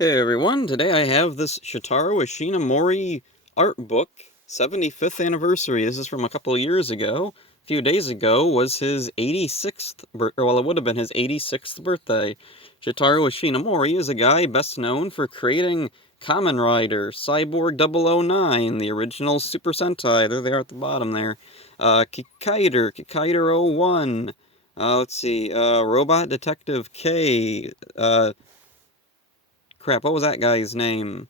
Hey everyone, today I have this Shotaro Ishinomori art book, 75th anniversary. This is from a couple of years ago. A few days ago was his 86th, well, it would have been his 86th birthday. Shotaro Ishinomori is a guy best known for creating Kamen Rider, Cyborg 009, the original Super Sentai, there they are at the bottom there, Kikaider 01, let's see, Robot Detective K, crap, what was that guy's name?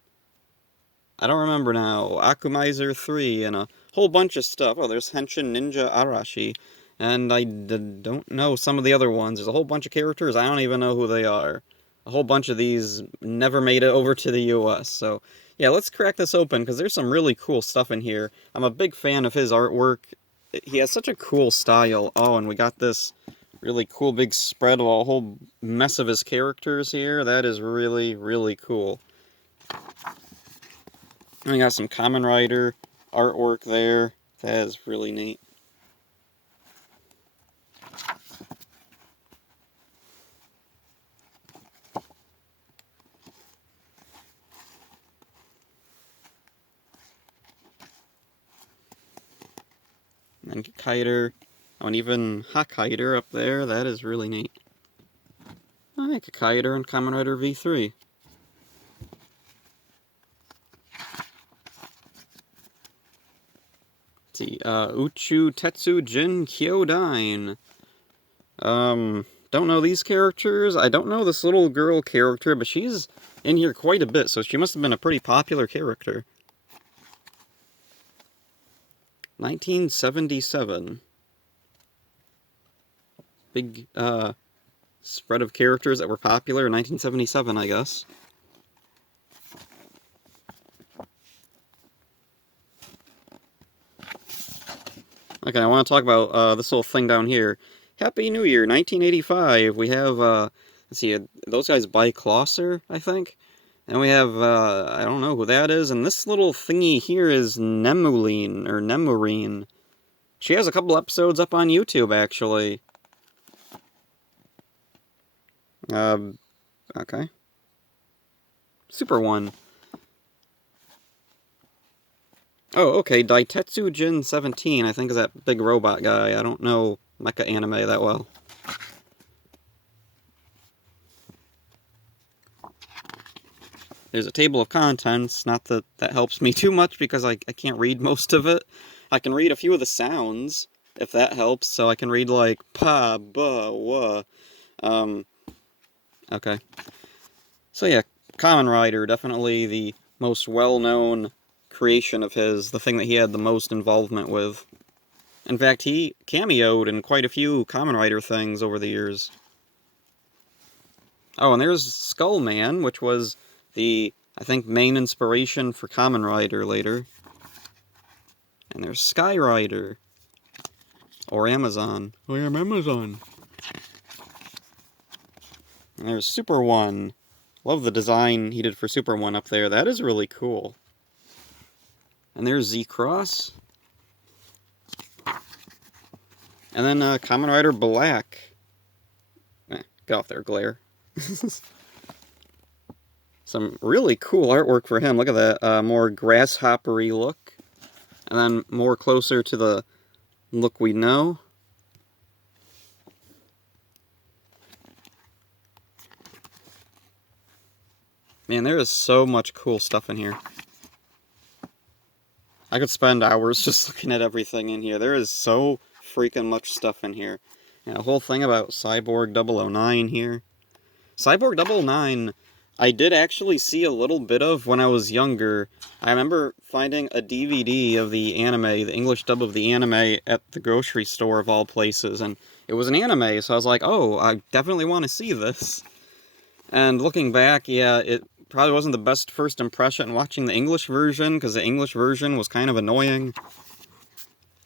I don't remember now. Akumizer 3 and a whole bunch of stuff. Oh, there's Henshin Ninja Arashi. And I don't know some of the other ones. There's a whole bunch of characters. I don't even know who they are. A whole bunch of these never made it over to the US. So, yeah, let's crack this open because there's some really cool stuff in here. I'm a big fan of his artwork. He has such a cool style. Oh, and we got this really cool big spread of a whole mess of his characters here. That is really, really cool. And we got some Kamen Rider artwork there. That is really neat. And then Kiter. Oh, and even Hakiter up there. That is really neat. I like Kiter and Kamen Rider V3. Let's see, Uchu Tetsu Jin Kyodain. Don't know these characters. I don't know this little girl character, but she's in here quite a bit, so she must have been a pretty popular character. 1977. Big, spread of characters that were popular in 1977, I guess. Okay, I want to talk about this little thing down here. Happy New Year, 1985. We have, let's see, those guys by Closser, I think. And we have, I don't know who that is. And this little thingy here is Nemuline, or Nemurine. She has a couple episodes up on YouTube, actually. Okay. Super one. Oh, okay, Daitetsu Jin 17, I think is that big robot guy. I don't know mecha anime that well. There's a table of contents, not that that helps me too much because I can't read most of it. I can read a few of the sounds, if that helps, so I can read like pa, ba, wa. Okay. So yeah, Kamen Rider, definitely the most well-known creation of his, the thing that he had the most involvement with. In fact, he cameoed in quite a few Kamen Rider things over the years. Oh, and there's Skullman, which was the, I think, main inspiration for Kamen Rider later. And there's Sky Rider. Or Amazon. I am Amazon. And there's Super One. Love the design he did for Super One up there. That is really cool. And there's Z-Cross. And then Kamen Rider Black. Get off there, glare. Some really cool artwork for him. Look at that more grasshoppery look. And then more closer to the look we know. Man, there is so much cool stuff in here. I could spend hours just looking at everything in here. There is so freaking much stuff in here. And a whole thing about Cyborg 009 here. Cyborg 009, I did actually see a little bit of when I was younger. I remember finding a DVD of the anime, the English dub of the anime, at the grocery store of all places. And it was an anime, so I was like, oh, I definitely want to see this. And looking back, yeah, it probably wasn't the best first impression watching the English version, because the English version was kind of annoying.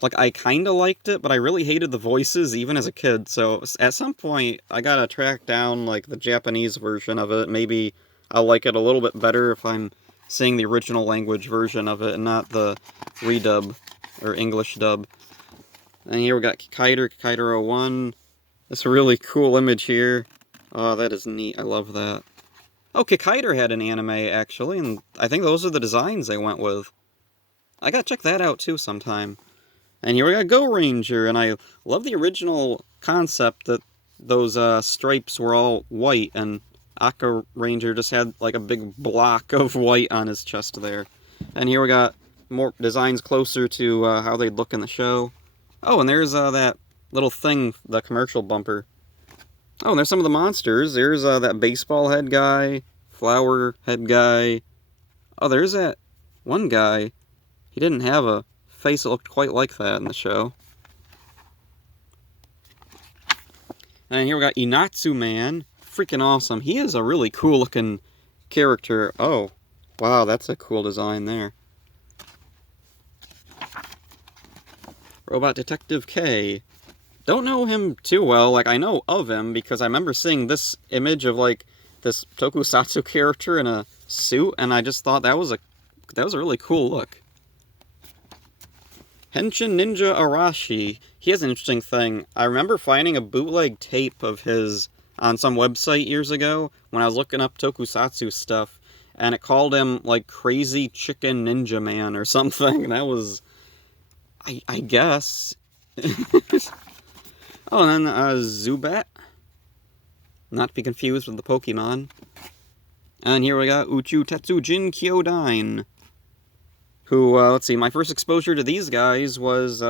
Like, I kind of liked it, but I really hated the voices, even as a kid, so at some point, I gotta track down, like, the Japanese version of it. Maybe I'll like it a little bit better if I'm seeing the original language version of it, and not the redub, or English dub. And here we got Kiter 01. This really cool image here. Oh, that is neat. I love that. Oh, Kikaider had an anime, actually, and I think those are the designs they went with. I gotta check that out, too, sometime. And here we got Go Ranger, and I love the original concept that those stripes were all white, and Aqua Ranger just had like a big block of white on his chest there. And here we got more designs closer to how they'd look in the show. Oh, and there's that little thing, the commercial bumper. Oh, and there's some of the monsters. There's that baseball head guy, flower head guy. Oh, there's that one guy. He didn't have a face that looked quite like that in the show. And here we got Inatsu Man. Freaking awesome. He is a really cool looking character. Oh, wow, that's a cool design there. Robot Detective K. Don't know him too well. Like, I know of him because I remember seeing this image of, like, this tokusatsu character in a suit, and I just thought that was a really cool look. Henshin Ninja Arashi. He has an interesting thing. I remember finding a bootleg tape of his on some website years ago when I was looking up tokusatsu stuff, and it called him, like, Crazy Chicken Ninja Man or something. That was... I guess. Oh, and then Zubat. Not to be confused with the Pokemon. And here we got Uchu Tetsujin Kyodine. Who, let's see, my first exposure to these guys was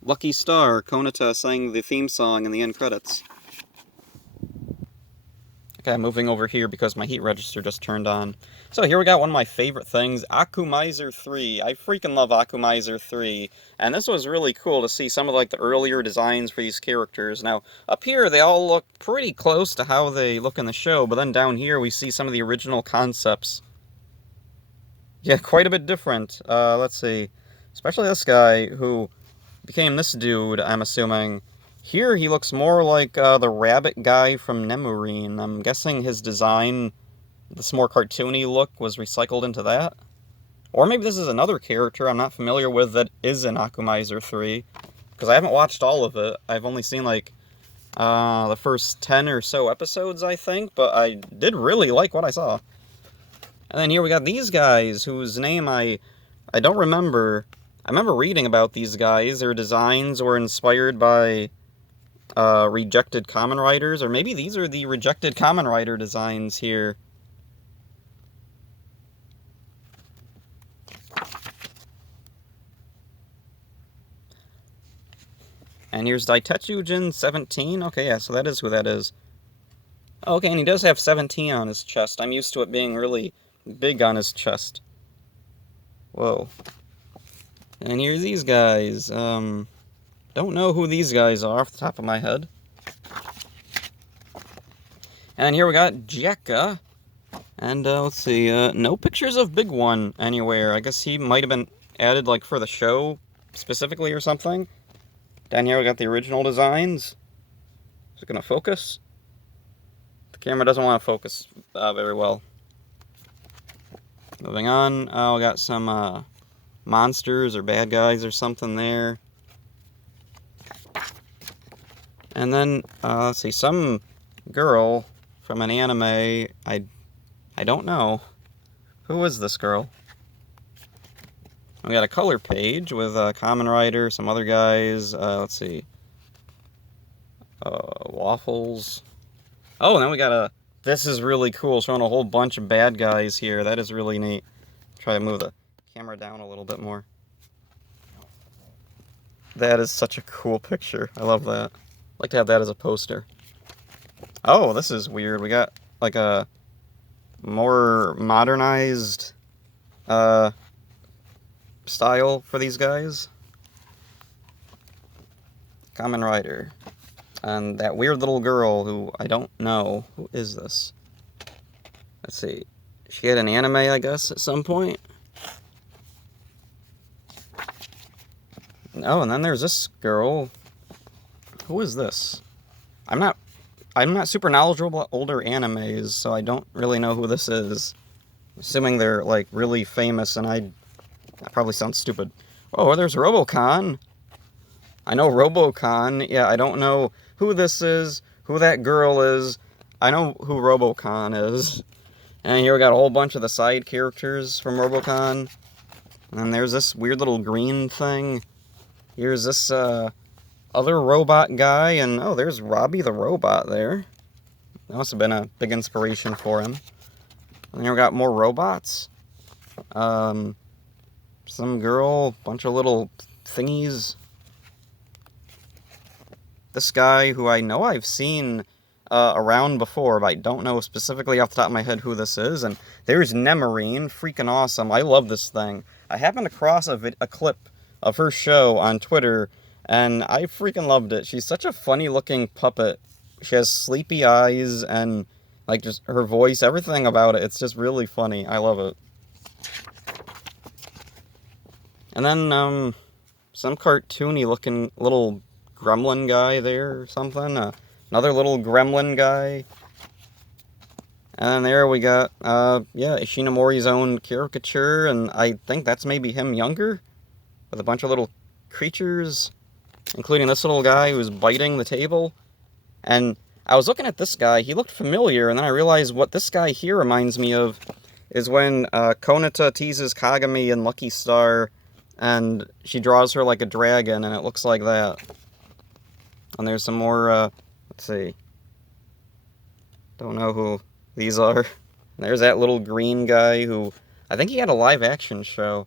Lucky Star. Konata sang the theme song in the end credits. Okay, I'm moving over here because my heat register just turned on. So here we got one of my favorite things, Akumizer 3. I freaking love Akumizer 3. And this was really cool to see some of like the earlier designs for these characters. Now, up here they all look pretty close to how they look in the show, but then down here we see some of the original concepts. Yeah, quite a bit different. Let's see. Especially this guy who became this dude, I'm assuming. Here he looks more like the rabbit guy from Nemurine. I'm guessing his design, this more cartoony look, was recycled into that. Or maybe this is another character I'm not familiar with that is in Akumizer 3. Because I haven't watched all of it. I've only seen like the first 10 or so episodes, I think. But I did really like what I saw. And then here we got these guys whose name I don't remember. I remember reading about these guys. Their designs were inspired by rejected Kamen Riders, or maybe these are the rejected Kamen Rider designs here. And here's Daitechujin 17. Okay, yeah, so that is who that is. Okay, and he does have 17 on his chest. I'm used to it being really big on his chest. Whoa. And here's these guys. Don't know who these guys are off the top of my head. And here we got Jekka. And let's see, no pictures of Big One anywhere. I guess he might have been added like for the show specifically or something. Down here we got the original designs. Is it going to focus? The camera doesn't want to focus very well. Moving on, we got some monsters or bad guys or something there. And then, let's see, some girl from an anime, I don't know. Who is this girl? We got a color page with Kamen Rider, some other guys, let's see. Waffles. Oh, and then we got this is really cool, showing a whole bunch of bad guys here. That is really neat. Try to move the camera down a little bit more. That is such a cool picture. I love that. I'd like to have that as a poster. Oh, this is weird. We got like a more modernized style for these guys. Kamen Rider. And that weird little girl who I don't know. Who is this? Let's see. She had an anime, I guess, at some point. Oh, and then there's this girl. Who is this? I'm not super knowledgeable about older animes, so I don't really know who this is. Assuming they're, like, really famous, and that probably sounds stupid. Oh, there's Robocon. I know Robocon. Yeah, I don't know who this is, who that girl is. I know who Robocon is. And here we got a whole bunch of the side characters from Robocon. And there's this weird little green thing. Here's this other robot guy, and oh, there's Robbie the robot there. That must have been a big inspiration for him. And here we got more robots. Some girl, bunch of little thingies. This guy who I know I've seen around before, but I don't know specifically off the top of my head who this is. And there's Nemarine, freaking awesome. I love this thing. I happened across a clip of her show on Twitter, and I freaking loved it. She's such a funny-looking puppet. She has sleepy eyes, and, like, just her voice, everything about it, it's just really funny. I love it. And then, some cartoony-looking little gremlin guy there or something. Another little gremlin guy. And then there we got, Ishinomori's own caricature, and I think that's maybe him younger, with a bunch of little creatures, including this little guy who's biting the table. And I was looking at this guy, he looked familiar, and then I realized what this guy here reminds me of is when Konata teases Kagami in Lucky Star, and she draws her like a dragon, and it looks like that. And there's some more, let's see. Don't know who these are. There's that little green guy who, I think he had a live-action show.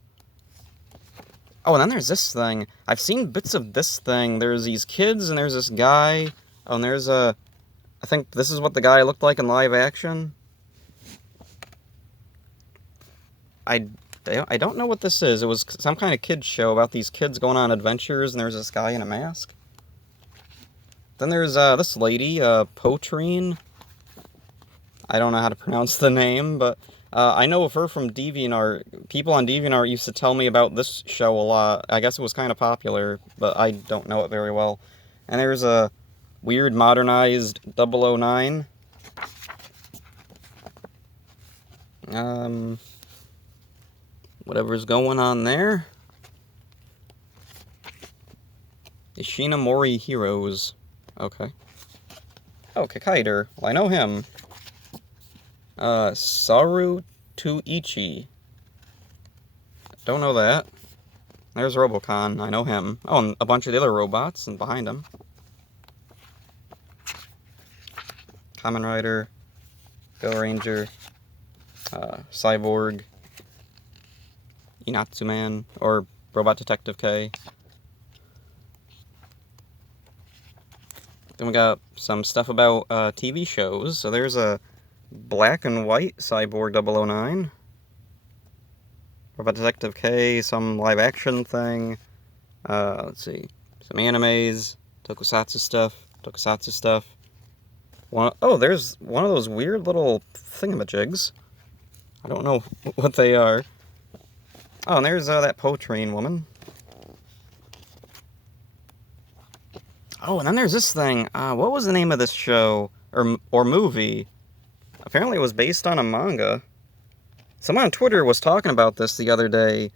Oh, and then there's this thing. I've seen bits of this thing. There's these kids, and there's this guy. Oh, and there's I think this is what the guy looked like in live-action. I don't know what this is. It was some kind of kids show about these kids going on adventures, and there's this guy in a mask. Then there's this lady, Potrine. I don't know how to pronounce the name, but I know of her from DeviantArt. People on DeviantArt used to tell me about this show a lot. I guess it was kind of popular, but I don't know it very well. And there's a weird modernized 009. Whatever's going on there. Ishinomori Heroes. Okay. Oh, Kakaider. Well, I know him. Saru Tuichi. Don't know that. There's Robocon. I know him. Oh, and a bunch of the other robots and behind him. Kamen Rider. Go Ranger. Cyborg. Inatsuman. Or Robot Detective K. Then we got some stuff about TV shows. So there's a black and white Cyborg 009. Robot Detective K, some live action thing. Let's see. Some animes, tokusatsu stuff. Oh, there's one of those weird little thingamajigs. I don't know what they are. Oh, and there's that Potrine woman. Oh, and then there's this thing. What was the name of this show or movie? Apparently it was based on a manga. Someone on Twitter was talking about this the other day.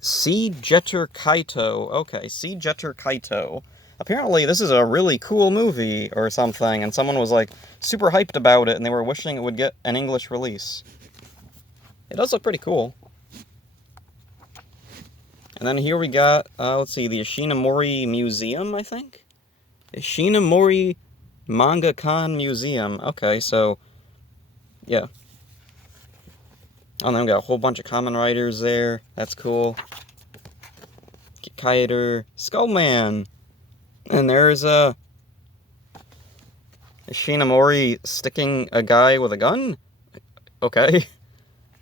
Jetter Kaito. Okay, Jetter Kaito. Apparently this is a really cool movie or something, and someone was like super hyped about it, and they were wishing it would get an English release. It does look pretty cool. And then here we got, let's see, the Ishinomori Museum, I think? Ishinomori Manga-Con Museum. Okay, so, yeah. Oh, and then we got a whole bunch of Kamen Riders there. That's cool. Kaider, Skullman. And there's Ishinomori sticking a guy with a gun? Okay.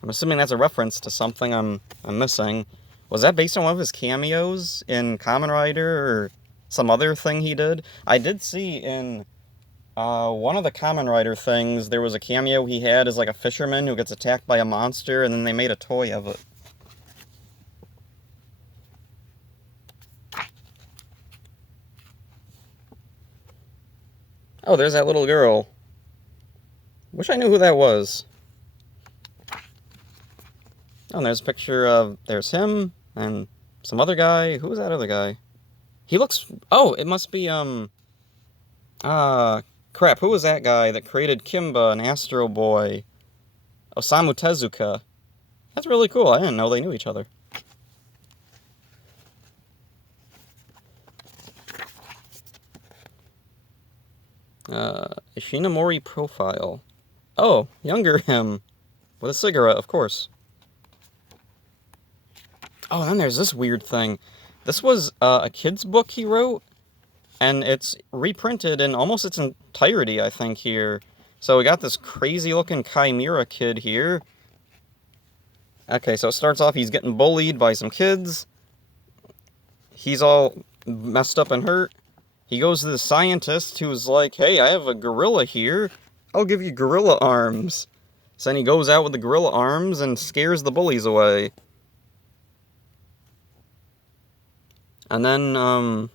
I'm assuming that's a reference to something I'm missing. Was that based on one of his cameos in Kamen Rider or some other thing he did? I did see in one of the Kamen Rider things, there was a cameo he had as like a fisherman who gets attacked by a monster, and then they made a toy of it. Oh, there's that little girl. Wish I knew who that was. Oh, and there's a picture of, there's him, and some other guy. Who was that other guy? He looks, oh, it must be, crap, who was that guy that created Kimba and Astro Boy? Osamu Tezuka. That's really cool. I didn't know they knew each other. Ishinomori profile. Oh, younger him. With a cigarette, of course. Oh, then there's this weird thing. This was a kid's book he wrote, and it's reprinted in almost its entirety, I think, here. So we got this crazy-looking Chimera kid here. Okay, so it starts off, he's getting bullied by some kids. He's all messed up and hurt. He goes to the scientist who's like, hey, I have a gorilla here. I'll give you gorilla arms. So then he goes out with the gorilla arms and scares the bullies away. And then, I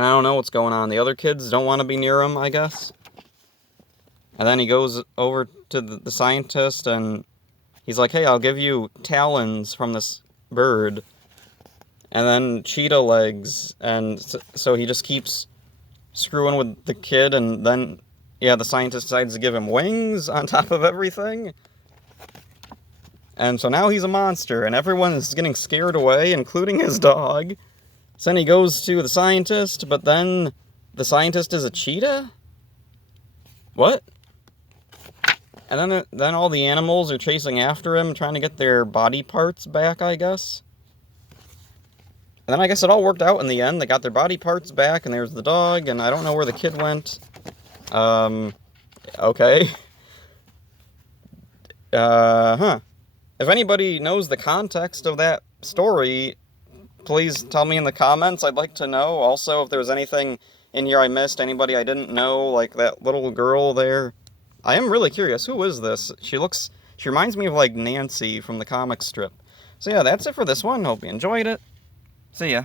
don't know what's going on. The other kids don't want to be near him, I guess. And then he goes over to the scientist and he's like, hey, I'll give you talons from this bird. And then cheetah legs. And so he just keeps screwing with the kid, and then, yeah, the scientist decides to give him wings on top of everything. And so now he's a monster, and everyone's getting scared away, including his dog. So then he goes to the scientist, but then the scientist is a cheetah? What? And then all the animals are chasing after him, trying to get their body parts back, I guess. And then I guess it all worked out in the end. They got their body parts back, and there's the dog, and I don't know where the kid went. Okay. If anybody knows the context of that story, please tell me in the comments. I'd like to know. Also, if there was anything in here I missed, anybody I didn't know, like that little girl there. I am really curious. Who is this? She reminds me of, like, Nancy from the comic strip. So yeah, that's it for this one. Hope you enjoyed it. See ya.